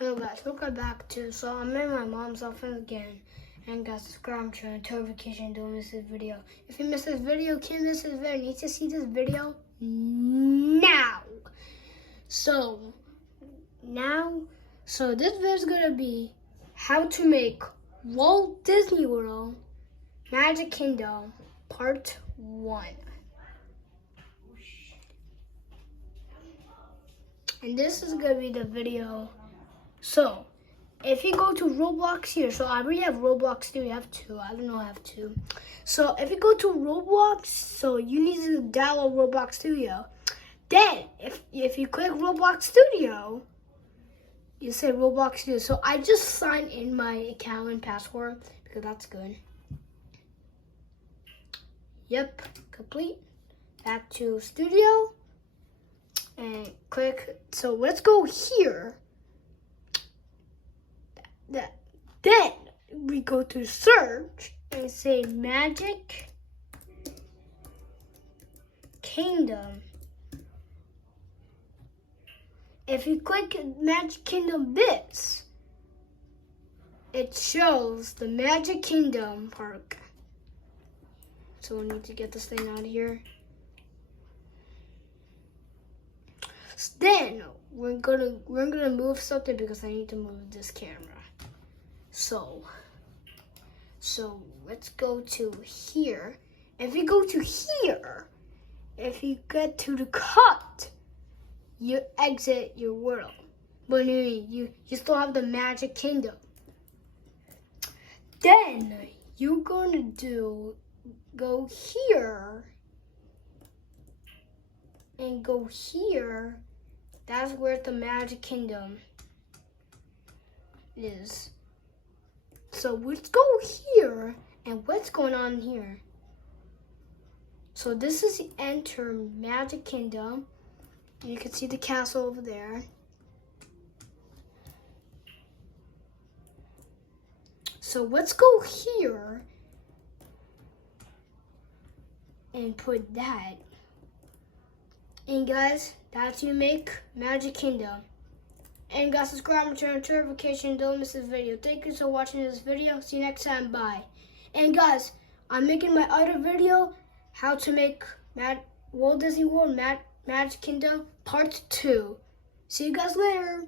Hello guys, welcome back to, so I'm in my mom's office again, and guys, subscribe to notification, don't miss this video. If you miss this video, can't miss this video, need to see this video now. So this video is gonna be how to make Walt Disney World Magic Kingdom Part 1. And this is gonna be the video. So, if you go to Roblox here, so I already have Roblox Studio, I have two, I don't know, I have two. So, if you go to Roblox, so you need to download Roblox Studio. Then, if you click Roblox Studio, you say Roblox Studio. So, I just signed in my account and password, because that's good. Yep, complete. Back to Studio. And click, so let's go here. Then we go to search and say Magic Kingdom. If you click Magic Kingdom this, it shows the Magic Kingdom Park. So we need to get this thing out of here. Then we're gonna move something because I need to move this camera. So let's go to here. If you go to here, if you get to the cut, you exit your world. But you still have the Magic Kingdom. Then you're gonna go here and go here. That's where the Magic Kingdom is. So let's go here, and what's going on here? So this is enter Magic Kingdom. You can see the castle over there. So let's go here and put that. And guys, that's how you make Magic Kingdom. And guys, subscribe and turn on notification, don't miss this video. Thank you for watching this video. See you next time, bye. And guys, I'm making my other video, how to make Walt Disney World Magic Kingdom Part 2. See you guys later.